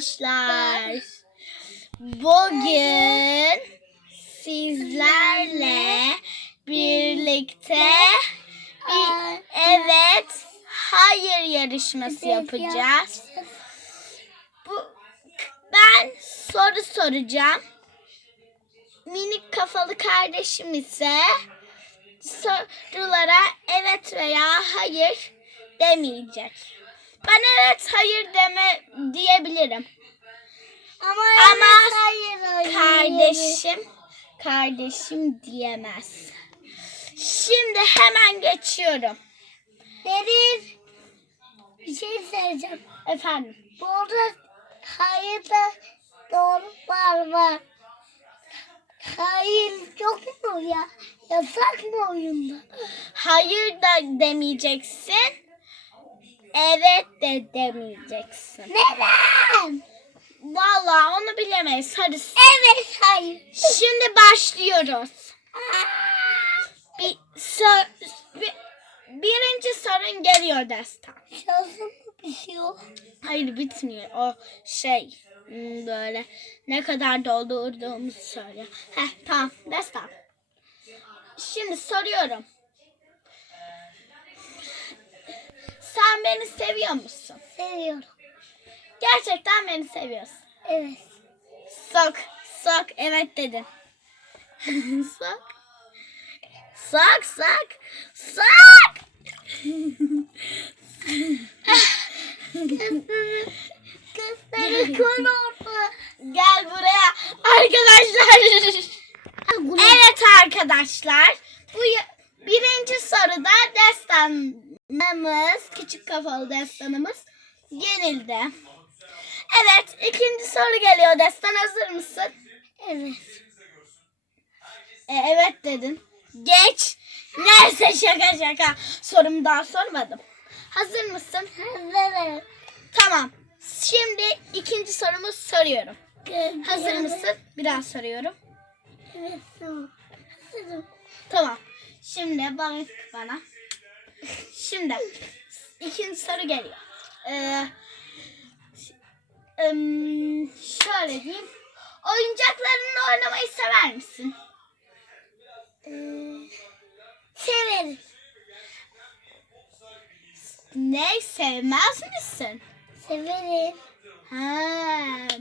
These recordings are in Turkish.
arkadaşlar. Bugün sizlerle birlikte bir evet hayır yarışması yapacağız. Bu ben soru soracağım. Minik kafalı kardeşim ise sorulara evet veya hayır demeyecek. Ben evet hayır deme diyebilirim. Ama, Ama hayır, Kardeşim kardeşim diyemez. Şimdi hemen geçiyorum. Derin. Bir şey söyleyeceğim. Efendim. Bu arada hayır da doğru var var. Hayır yok mu ya? Yasak mı oyunda? Hayır da demeyeceksin. Evet de demeyeceksin. Neden? Vallahi onu bilemeyiz. Hadi Evet hayır. şimdi başlıyoruz. Bir, sor, bir, birinci sorun geliyor Destan. Şansım mı bitiyor? Hayır bitmiyor. O şey hmm, böyle ne kadar doldurduğumuzu söylüyor. Heh tamam Destan. Şimdi soruyorum. Sen beni seviyor musun? Seviyorum. Gerçekten beni seviyorsun. Evet. Sok, sok, evet dedin. sok. Sok, sok, sok. Kızları oldu. Gel buraya arkadaşlar. evet arkadaşlar. Bu birinci soruda destanımız, küçük kafalı destanımız yenildi. Evet, ikinci soru geliyor. Destan hazır mısın? Evet. E, evet dedin. Geç. Neyse şaka şaka. Sorumu daha sormadım. Hazır mısın? Hazırım. Tamam. Şimdi ikinci sorumu soruyorum. Hazır mısın? Biraz soruyorum. Evet. Hazırım. Tamam. Şimdi bak bana. Şimdi ikinci soru geliyor. Ee, şöyle diyeyim. Oyuncaklarınla oynamayı sever misin? Ee, severim. Ne sevmez misin? Severim. Ha.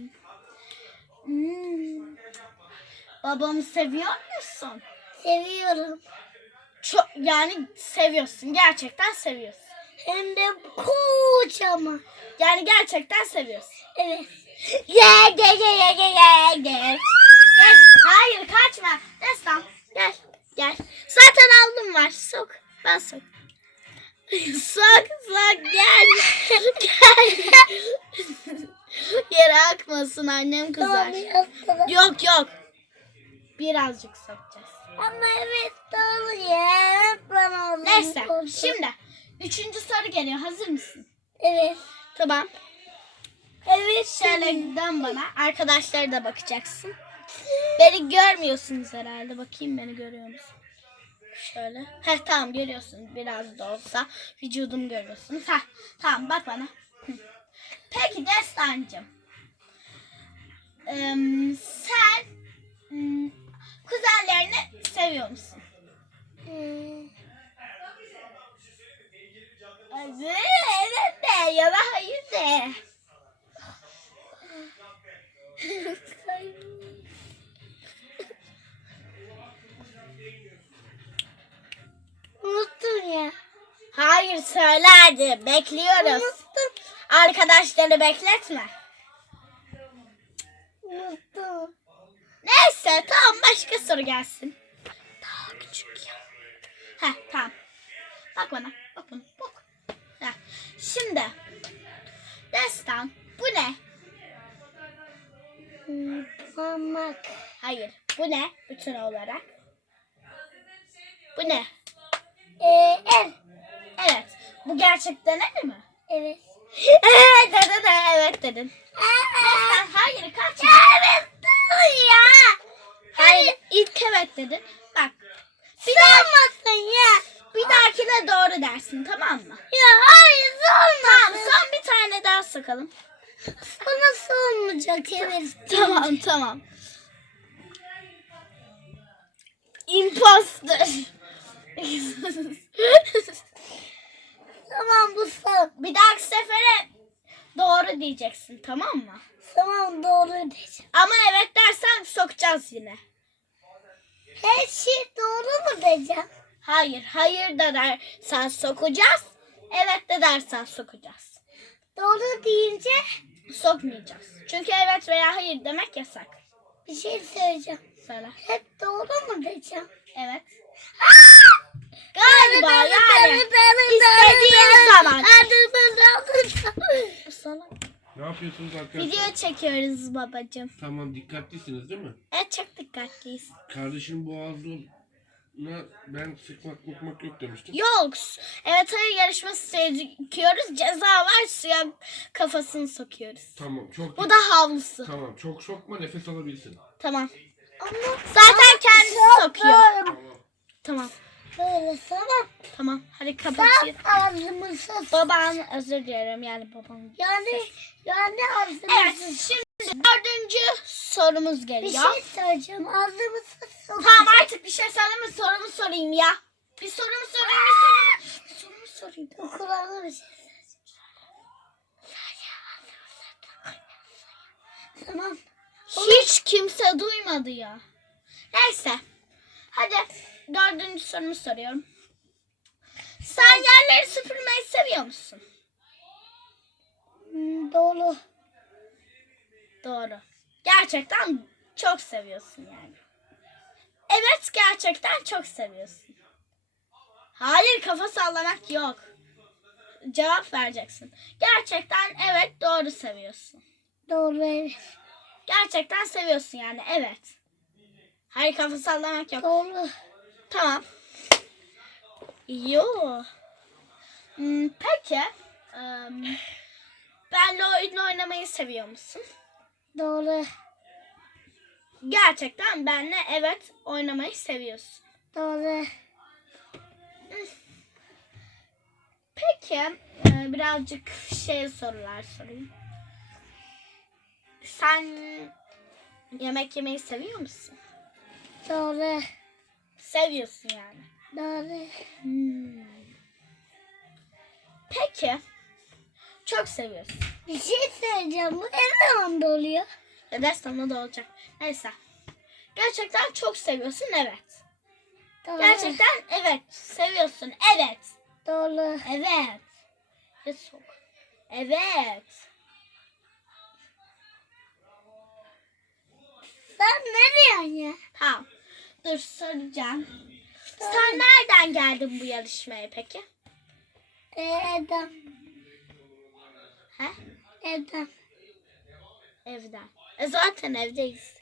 Hmm. Babamı seviyor musun? Seviyorum. Çok yani seviyorsun. Gerçekten seviyorsun. Hem de kocaman. Yani gerçekten seviyorsun. Evet. Gel gel gel gel gel gel gel. Gel. Hayır kaçma. Destan gel gel. Zaten aldım var. Sok. Ben sok. sok sok gel. gel. Yere akmasın annem kızar. Tamam. Yok yok. Birazcık sokacağız. Ama evet doğru ya. Ben aldım. Neyse. Oldu. Şimdi üçüncü soru geliyor. Hazır mısın? Evet. Tamam. Evet. Şöyle dön bana. Arkadaşlara da bakacaksın. Beni görmüyorsunuz herhalde. Bakayım beni görüyor musun? Şöyle. Heh tamam görüyorsun. Biraz da olsa vücudumu görüyorsunuz. Heh tamam bak bana. Peki Destancığım. Eee, sen seviyor musun? Hmm. Evet, de ya da hayır de. Unuttum ya. Hayır söylerdi. Bekliyoruz. Unuttum. Arkadaşları bekletme. Unuttum. Neyse tamam başka soru gelsin. Küçük ya. Heh tamam. Bak bana. Bak bana. Bak. Heh. Şimdi. Destan. Bu ne? Parmak. Hayır. Bu ne? Bütün olarak. Bu ne? Ee, el. Evet. Bu gerçekten el mi? Evet. Evet dedin. Evet dedin. Destan hayır kaç. Evet ya. Hayır ilk evet dedin. Bak. Bir Sormasın ya. Bir dahakine doğru dersin tamam mı? Ya hayır Tamam sormasın. son bir tane daha sıkalım. Sonrası olmayacak evet. Tamam tamam. Imposter. Tamam bu son. bir dahaki sefere doğru diyeceksin tamam mı? Tamam doğru diyeceğim. Ama evet dersen sokacağız yine. Her şey doğru mu diyeceğim? Hayır, hayır da dersen sokacağız. Evet de dersen sokacağız. Doğru deyince Sokmayacağız. Çünkü evet veya hayır demek yasak. bir şey söyleyeceğim. Söyle. Hep doğru mu diyeceğim? Evet. Galiba yani. İstediğin zaman. Sana Ne yapıyorsunuz arkadaşlar? video çekiyoruz babacığım. Tamam dikkatlisiniz değil mi? Evet çok dikkatliyiz. Kardeşim boğazına ben sıkmak mıkmak yok demiştim. Yok. Evet hayır yarışması çekiyoruz. Ceza var suya kafasını sokuyoruz. Tamam çok Bu da havlusu. Tamam çok sokma nefes alabilsin. Tamam. Ama Zaten kendisi sokuyor. Tamam. Tamam. Böyle sana Tamam. Hadi kapatayım. ağzımı sus. Baban özür dilerim yani babam. Yani yani ağzımı Evet şimdi dördüncü sorumuz Bir geliyor. şey söyleyeceğim. Ağzımı sus. Tamam artık bir şey söyleme sorumu sorayım ya. Bir sorumu sorayım bir sorumu. Bir sorumu sorayım. Kur'an'a bir şey. Tamam. Hiç kimse duymadı ya. Neyse. Hadi dördüncü sorumu soruyorum. Sen yerleri süpürmeyi seviyor musun? Hmm, doğru. Doğru. Gerçekten çok seviyorsun yani. Evet gerçekten çok seviyorsun. Hayır kafa sallamak yok. Cevap vereceksin. Gerçekten evet doğru seviyorsun. Doğru evet. Gerçekten seviyorsun yani evet. Hayır kafa sallamak yok. Doğru. Tamam. Yo. Hmm, peki. em, benle oyun oynamayı seviyor musun? Doğru. Gerçekten benle evet oynamayı seviyorsun. Doğru. Peki e, birazcık şey sorular sorayım. Sen yemek yemeyi seviyor musun? Doğru. Seviyorsun yani. Doğru. Hmm. Peki. Çok seviyorsun. Bir şey söyleyeceğim. Bu ne zaman oluyor? Ya da sana da olacak. Neyse. Gerçekten çok seviyorsun evet. Doğru. Gerçekten evet. Seviyorsun evet. Doğru. Evet. Ve sok. Evet. Sen ne diyorsun ya? Tamam. Dur soracağım. Sen nereden geldin bu yarışmaya peki? Ee, Edem. He? Edem. Evden. E zaten evdeyiz.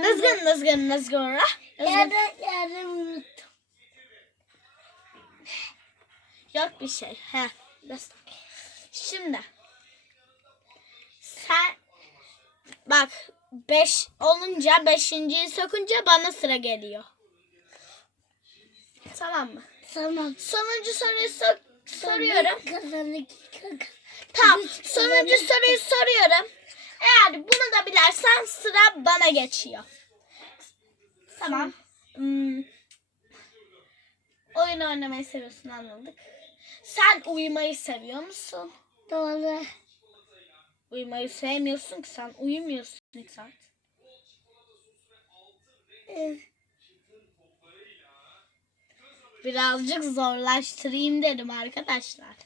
Nızgın. ra. Nızgın. Yerden yerden unuttum. Yok bir şey. He. Şimdi. Sen bak 5 olunca beşinciyi sokunca bana sıra geliyor. Tamam mı? Tamam. Sonuncu soruyu so- soruyorum. Kazandık. Tamam. Sonuncu soruyu soruyorum. Eğer bunu da bilersen sıra bana geçiyor. Tamam. Hmm. Oyun oynamayı seviyorsun anladık. Sen uyumayı seviyor musun? Doğru. Uyumayı sevmiyorsun ki sen uyumuyorsun saat. Ee, Birazcık zorlaştırayım dedim arkadaşlar.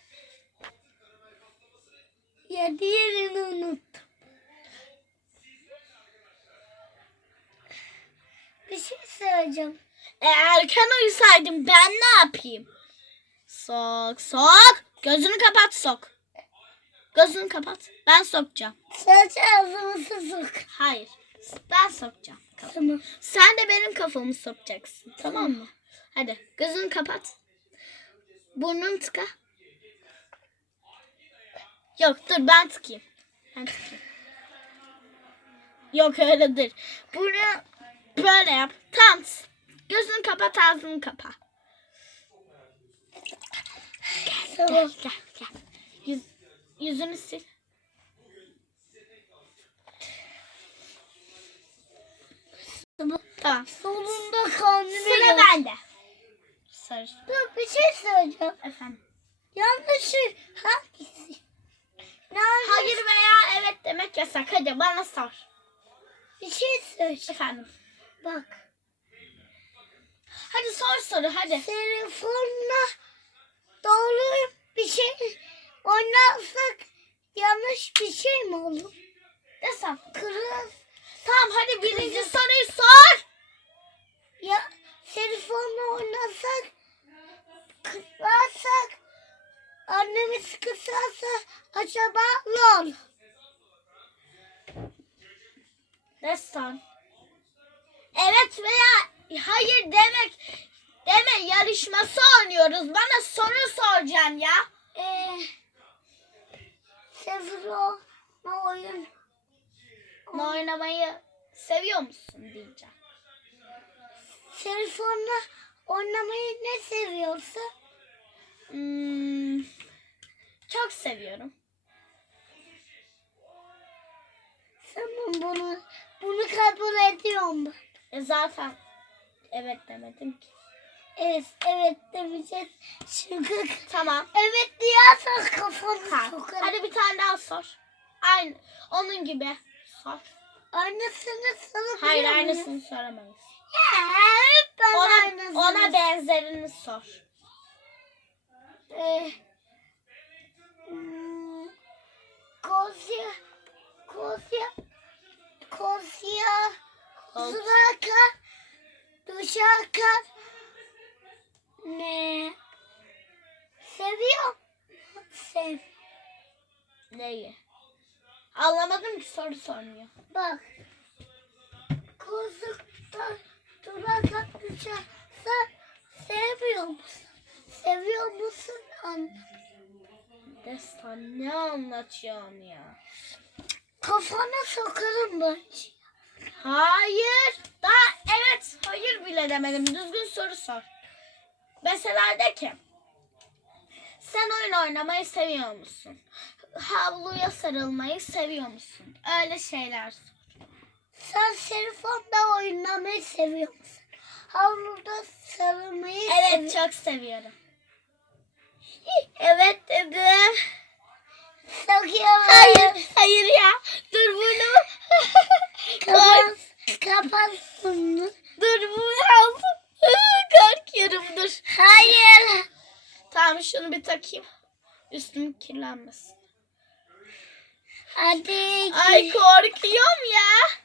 Ya diğerini unuttum. Bir şey söyleyeceğim. E, erken uyusaydım ben ne yapayım? Sok sok. Gözünü kapat sok. Gözünü kapat. Ben sokacağım. Sadece ağzımızı sok. Hayır. Ben sokacağım. Kafamı. Tamam. Sen de benim kafamı sokacaksın. Tamam mı? Hadi gözünü kapat. Burnunu tıka. Yok dur ben tıkayım. Ben tıkayım. Yok öyledir. Bunu böyle yap. Tamam. Gözünü kapat ağzını kapa. Tamam. Gel gel. Yüz, Yüzünü sil. Tamam. Sonunda kandırıyor. Sıra bende. Sarı. Dur bir şey söyleyeceğim. Efendim. Yanlışı şey. hangisi? Yanlış. Hayır veya evet demek yasak. Hadi bana sor. Bir şey söyleyeceğim. Efendim. Bak. Hadi sor soru hadi. Telefonla doğru bir şey oynarsa yanlış bir şey mi olur? Desem. Kırız. Tamam hadi birinci soruyu sor. Ya telefonla oynasak kırarsak annemiz kısarsa acaba ne olur? Destan. Evet veya hayır demek deme yarışması oynuyoruz. Bana soru soracaksın ya. Ee, telefonla oyun Ne oynamayı seviyor musun diyeceğim. telefonla oynamayı ne seviyorsun? Hmm, çok seviyorum. Tamam bunu bunu kabul ediyorum ben. E zaten evet demedim ki. Evet, evet demeyeceğiz. Çünkü Tamam. evet diyersen kafanı Tamam. sokarım. Hadi bir tane daha sor. Aynı onun gibi sor. Aynısını sana Hayır biliyor muyum? aynısını soramayız. Ya, hep ben Ona, aynısını. ona benzerini sor. Ee, hmm, Kozya, kozya, kozya, Kol- zıraka, duşaka, ne? Seviyorum. Sev. Neyi? Anlamadım ki soru sormuyor. Bak. Kozlukta duraka duşaka seviyor musun? Seviyor musun anne? Destan ne anlatıyorsun ya? Kafana sokarım ben. Hayır. Daha evet hayır bile demedim. Düzgün soru sor. Mesela de ki sen oyun oynamayı seviyor musun? Havluya sarılmayı seviyor musun? Öyle şeyler sor. Sen telefonda oynamayı seviyor musun? Havluda sarılmayı Evet çok seviyorum. Evet dedim. Sokuyorum. Hayır, hayır ya. Dur bunu. Kapat, kapat bunu. dur bunu aldım. Dur. Hayır. Tamam şunu bir takayım. Üstüm kirlenmesin. Hadi. Ay korkuyorum ya.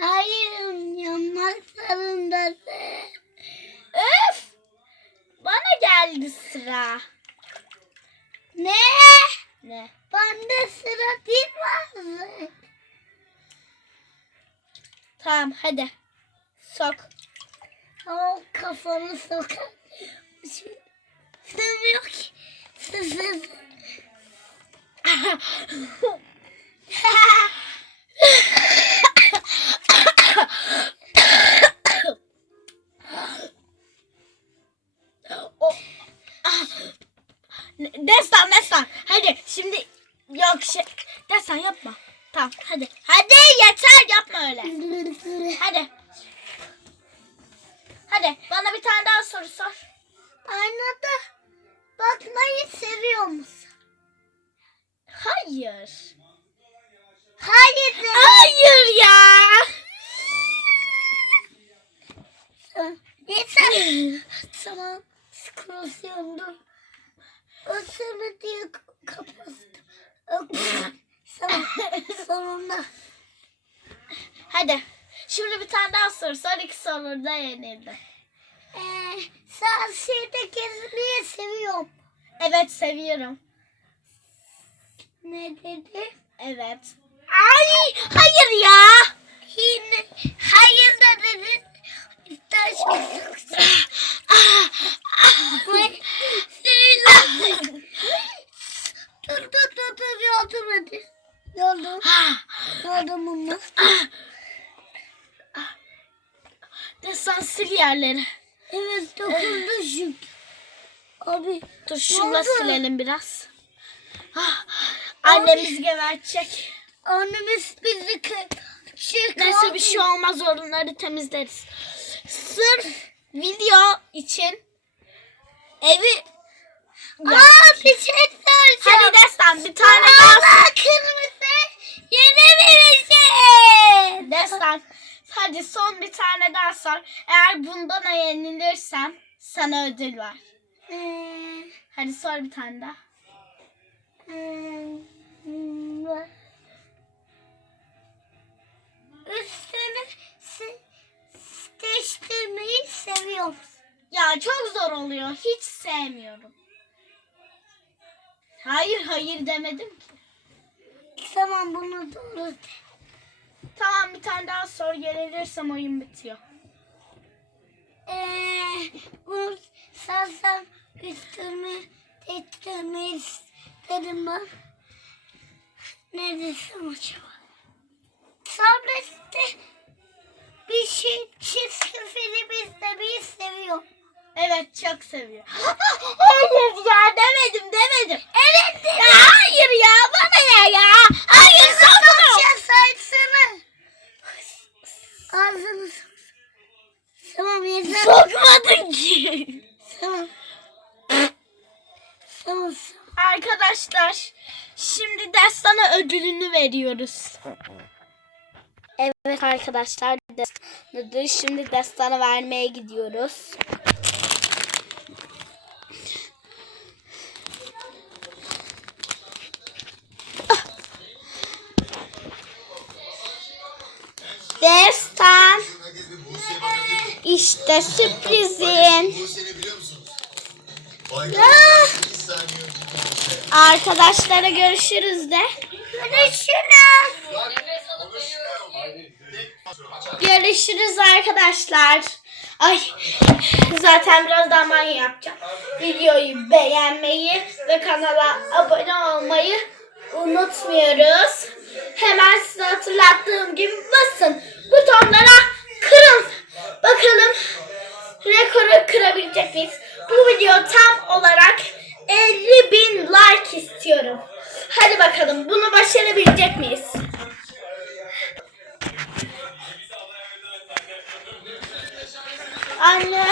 Hayır yanmak zorundasın. Öf. Bana geldi sıra. Ne? Ne? Bende sıra değil mi? Tamam hadi. Sok. O kafanı sokar. Sığmıyor ki. Sığsın. o. Ah. Destan destan. Hadi şimdi yok şey. Destan yapma. Tamam hadi. Hadi yeter yapma öyle. Hadi. Hadi bana bir tane daha soru sor. Aynada bakmayı seviyor musun? Hayır. Hayır. Hayır ya. Yeter. tamam. Scroll'siyondu. O sana diye kapattım. tamam. Sonunda. Hadi. Şimdi bir tane daha soru sor. İki soruda yenildi. Ee, sen şeyde gezmeyi seviyorum. Evet seviyorum. Ne dedi? Evet. Ay hayır ya. Yine hayır da dedin. Taş Söyle. dur dur dur dur yardım edin. Yardım. Yardım ama. Destan sil yerleri. Evet dokundu çünkü. Abi Dur şunla silelim biraz. Ah, Annemiz gebertecek. annemiz bizi Şey, Neyse bir şey olmaz onları temizleriz. Sırf video için evi Aa bir şey söyleyeceğim. Hadi Destan bir tane daha Baba kırmızı yine vereceğim. Destan hadi son bir tane daha sor. Eğer bundan yenilirsem sana ödül var. Hmm, Hadi sor bir tane daha. hmm, hmm. Üstünü değiştirmeyi seviyor musun? Ya çok zor oluyor. Hiç sevmiyorum. Hayır hayır demedim ki. Tamam bunu doğru de. Tamam bir tane daha sor yenilirsem oyun bitiyor. Ee, bunu sarsam üstümü değiştirmeyi isterim ben. Ne desem acaba? Sabrette bir şey çizgi film izlemeyi seviyor. Evet çok seviyor. hayır ya demedim demedim. Evet dedi. Ya hayır ya bana ne ya? Hayır sokma. Şey saysana. Ağzını. Tamam yeter. Sokmadın ki. Tamam. Tamam. Arkadaşlar şimdi Destan'a ödülünü veriyoruz. Evet arkadaşlar Destan ödülü şimdi Destan'a vermeye gidiyoruz. Ah. Destan işte sürprizin. Arkadaşlara görüşürüz de. Görüşürüz. Görüşürüz arkadaşlar. Ay zaten birazdan ben yapacağım. Videoyu beğenmeyi ve kanala abone olmayı unutmuyoruz. Hemen size hatırlattığım gibi basın. Butonlara kırın. Bakalım rekoru kırabilecek miyiz? Bu video tam olarak 50 bin like istiyorum. Hadi bakalım bunu başarabilecek miyiz? Anne